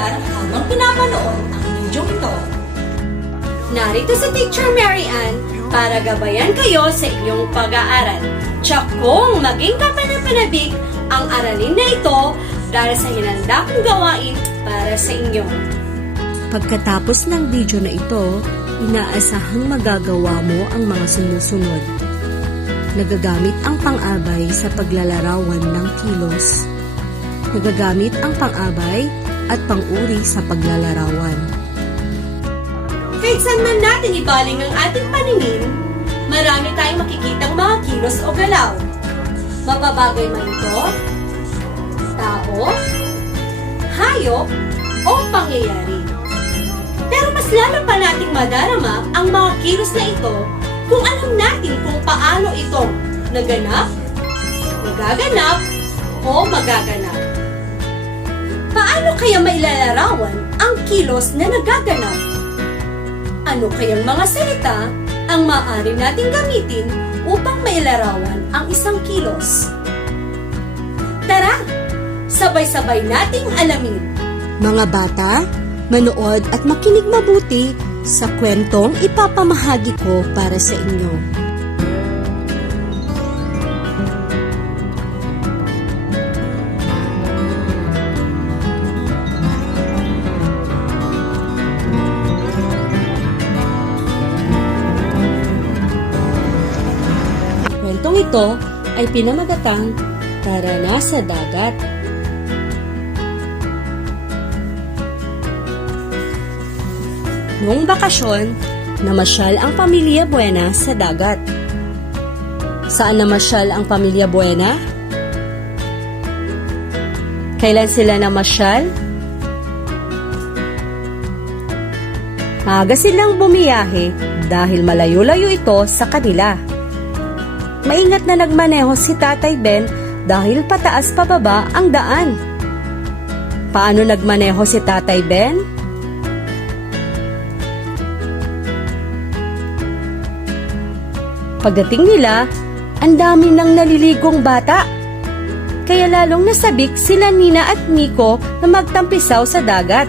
lugar habang pinapanood ang video ito. Narito si Teacher Mary Ann para gabayan kayo sa inyong pag-aaral. Tsak kung maging kapanapanabik ang aralin na ito dahil sa hinanda kong gawain para sa inyo. Pagkatapos ng video na ito, inaasahang magagawa mo ang mga sumusunod. Nagagamit ang pang-abay sa paglalarawan ng kilos. Nagagamit ang pang-abay at pang-uri sa paglalarawan. Kahit saan man natin ibaling ang ating paningin, marami tayong makikitang mga kilos o galaw. Mapabagay man ito, tao, hayop, o pangyayari. Pero mas lalo pa nating madarama ang mga kilos na ito kung alam natin kung paano ito naganap, nagaganap, o magaganap. Paano kaya mailalarawan ang kilos na nagaganap? Ano kayang mga salita ang maaari nating gamitin upang mailarawan ang isang kilos? Tara, sabay-sabay nating alamin. Mga bata, manood at makinig mabuti sa kwentong ipapamahagi ko para sa inyo. Kwentong ito ay pinamagatang Tara na sa Dagat. Noong bakasyon, namasyal ang pamilya Buena sa dagat. Saan namasyal ang pamilya Buena? Kailan sila namasyal? Maaga silang bumiyahe dahil malayo-layo ito sa kanila. Maingat na nagmaneho si Tatay Ben dahil pataas pababa ang daan. Paano nagmaneho si Tatay Ben? Pagdating nila, ang dami ng naliligong bata. Kaya lalong nasabik sila Nina at Nico na magtampisaw sa dagat.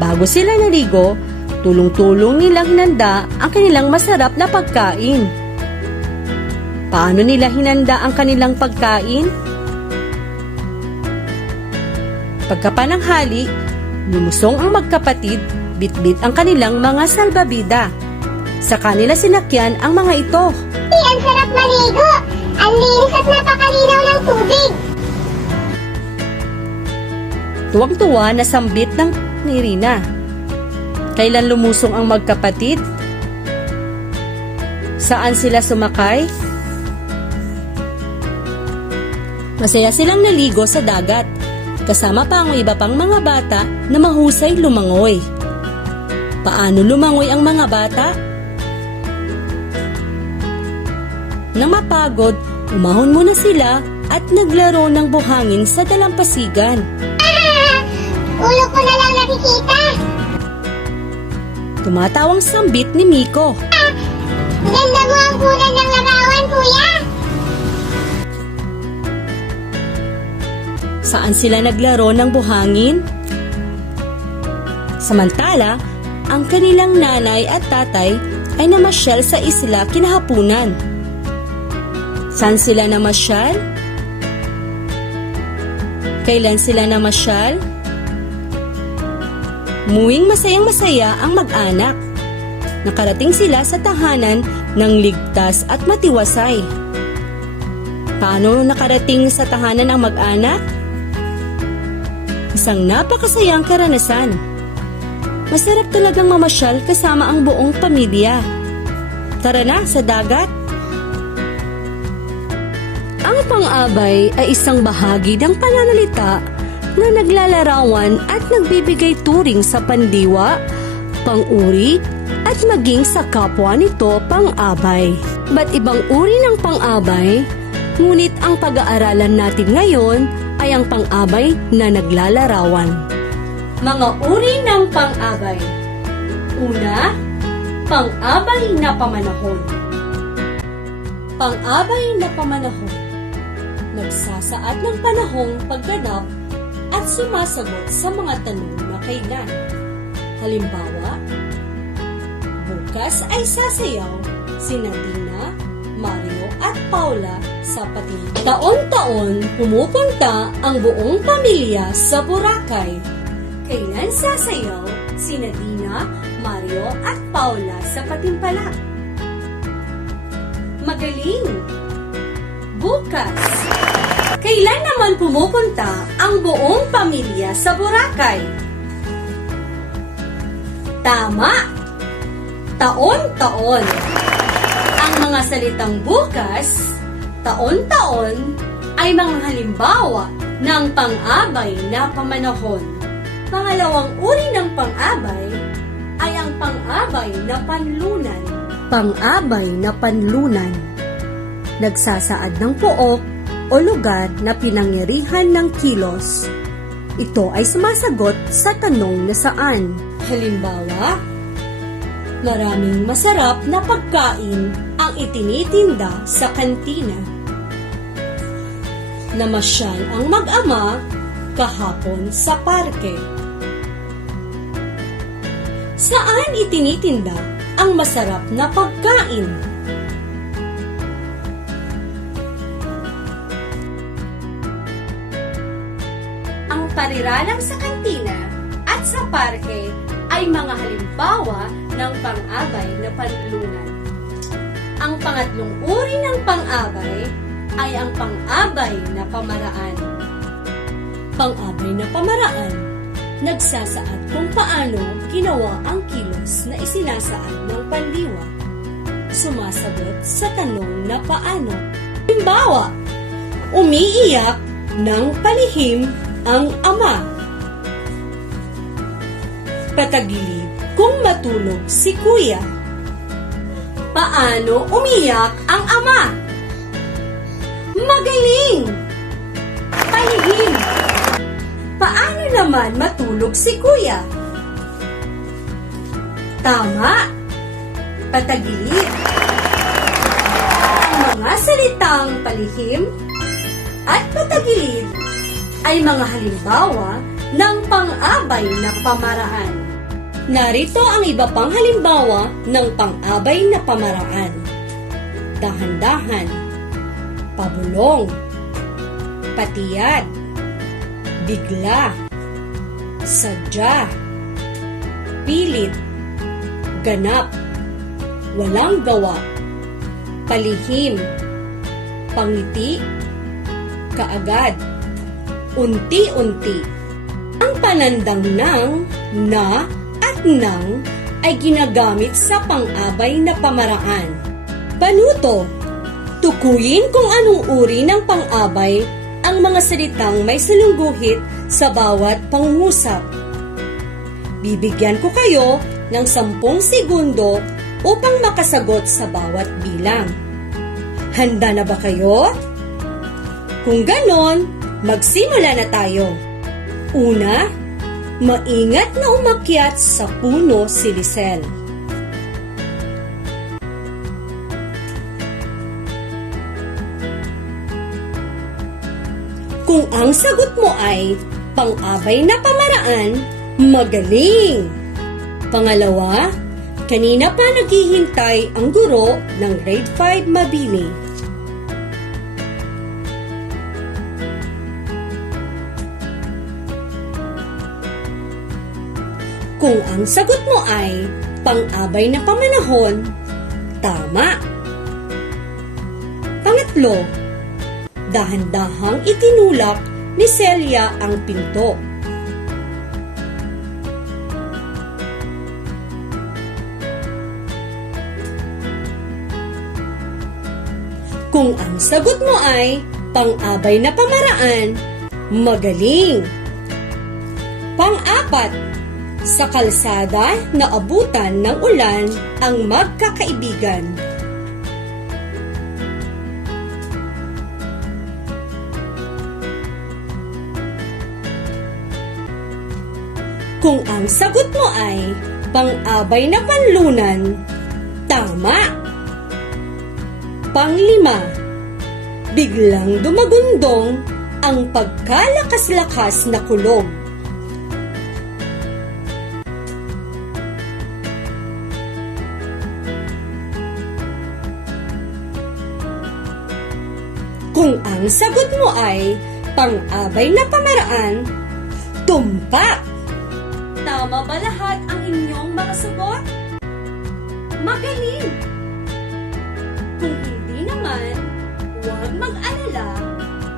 Bago sila naligo, tulong-tulong nilang hinanda ang kanilang masarap na pagkain. Paano nila hinanda ang kanilang pagkain? Pagkapananghali, lumusong ang magkapatid, bitbit ang kanilang mga salbabida. Sa kanila sinakyan ang mga ito. Ang sarap maligo! Ang linis at napakalinaw ng tubig! Tuwang-tuwa na sambit ng ni Rina. Kailan lumusong ang magkapatid? Saan sila sumakay? Masaya silang naligo sa dagat, kasama pa ang iba pang mga bata na mahusay lumangoy. Paano lumangoy ang mga bata? Nang mapagod, umahon muna sila at naglaro ng buhangin sa dalampasigan. Ulo ko na lang nakikita! Tumatawang sambit ni Miko. Ganda mo ang kulay ng larawan, kuya! Saan sila naglaro ng buhangin? Samantala, ang kanilang nanay at tatay ay namasyal sa isla kinahapunan. Saan sila namasyal? Kailan sila namasyal? Muwing masayang-masaya ang mag-anak. Nakarating sila sa tahanan ng ligtas at matiwasay. Paano nakarating sa tahanan ang mag-anak? Isang napakasayang karanasan. Masarap talagang mamasyal kasama ang buong pamilya. Tara na sa dagat! Ang pang-abay ay isang bahagi ng pananalita na naglalarawan at nagbibigay turing sa pandiwa, pang-uri, at maging sa kapwa nito pang-abay. Ba't ibang uri ng pang-abay? Ngunit ang pag-aaralan natin ngayon ay ang pang-abay na naglalarawan. Mga uri ng pang-abay. Una, pang-abay na pamanahon. Pang-abay na pamanahon. nagsasaad ng panahong pagganap at sumasagot sa mga tanong na kailan. Halimbawa, bukas ay sasayaw sina Dina, Mario at Paula sa pating. Taon-taon pumupunta ang buong pamilya sa Boracay. Kailan sasayaw sina Dina, Mario at Paula sa patimpalak? Magaling! Bukas! Kailan naman pumupunta ang buong pamilya sa Boracay? Tama! Taon-taon! Ang mga salitang bukas, taon-taon, ay mga halimbawa ng pang-abay na pamanahon. Pangalawang uri ng pang-abay ay ang pang-abay na panlunan. Pang-abay na panlunan. Nagsasaad ng pook o lugar na pinangyarihan ng kilos. Ito ay sumasagot sa tanong na saan. Halimbawa, maraming masarap na pagkain ang itinitinda sa kantina. Namasyal ang mag-ama kahapon sa parke. Saan itinitinda ang masarap na pagkain? Ang pariralang sa kantina at sa parke ay mga halimbawa ng pang-abay na panlunan. Ang pangatlong uri ng pang-abay ay ang pang-abay na pamaraan. Pang-abay na pamaraan, nagsasaad kung paano ginawa ang kilos na isinasaad ng pandiwa. Sumasagot sa tanong na paano. Halimbawa, umiiyak ng palihim ang ama. Patagilid kung matulog si kuya. Paano umiyak ang ama? Magaling! Palihim! Paano naman matulog si kuya? Tama! Patagilid! Ang mga salitang palihim at patagilid ay mga halimbawa ng pang-abay na pamaraan. Narito ang iba pang halimbawa ng pang-abay na pamaraan. Dahan-dahan, pabulong, patiyad, bigla, sadya, pilit, ganap, walang gawa, palihim, pangiti, kaagad, unti-unti. Ang panandang ng, na, at ng ay ginagamit sa pang-abay na pamaraan. Panuto, tukuyin kung anong uri ng pang-abay ang mga salitang may salungguhit sa bawat pangungusap. Bibigyan ko kayo ng 10 segundo upang makasagot sa bawat bilang. Handa na ba kayo? Kung ganon, magsimula na tayo. Una, maingat na umakyat sa puno si Lisel. Kung ang sagot mo ay pang-abay na pamaraan, magaling! Pangalawa, kanina pa naghihintay ang guro ng grade 5 Mabini. Kung ang sagot mo ay pang-abay na pamanahon, tama. Pangatlo, dahan-dahang itinulak ni Celia ang pinto. Kung ang sagot mo ay pang-abay na pamaraan, magaling. Pang-apat, sa kalsada na abutan ng ulan ang magkakaibigan. Kung ang sagot mo ay pang-abay na panlunan, tama. Panglima, biglang dumagundong ang pagkalakas-lakas na kulog. Kung ang sagot mo ay pang-abay na pamaraan, tumpak! Tama ba lahat ang inyong mga sagot? Magaling! Kung hindi naman, huwag mag-alala,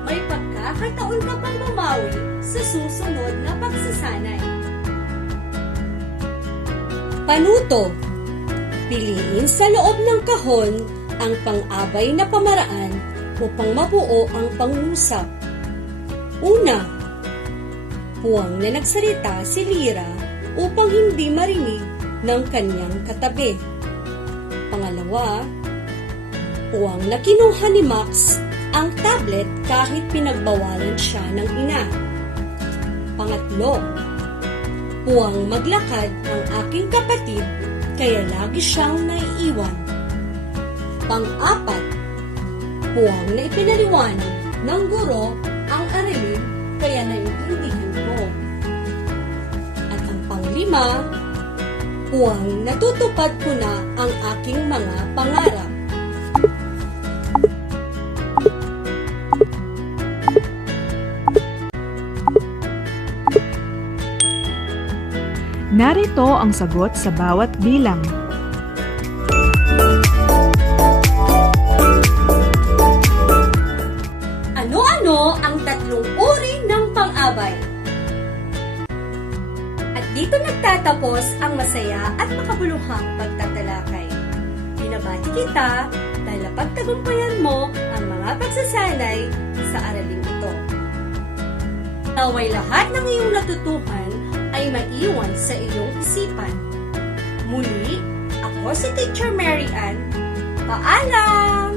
may pagkakataon ka pang bumawi sa susunod na pagsasanay. Panuto. Piliin sa loob ng kahon ang pang-abay na pamaraan upang mabuo ang pangusap. Una, puwang na nagsalita si Lyra upang hindi marinig ng kanyang katabi. Pangalawa, puwang na kinuha ni Max ang tablet kahit pinagbawalan siya ng ina. Pangatlo, puwang maglakad ang aking kapatid kaya lagi siyang naiiwan. Pang-apat, puwang na ipinaliwanag ng guro ang aralin kaya naiintindihan ko. At ang pang-lima, puwang natutupad ko na ang aking mga pangarap. Narito ang sagot sa bawat bilang. Ano-ano ang tatlong uri ng pang-abay? At dito nagtatapos ang masaya at makabuluhang pagtatalakay. Binabati kita dahil napagtagumpayan mo ang mga pagsasanay sa araling ito. Naway lahat ng iyong natutuhan ay maiwan sa iyong isipan. Muli, ako si Teacher Mary Ann. Paalam!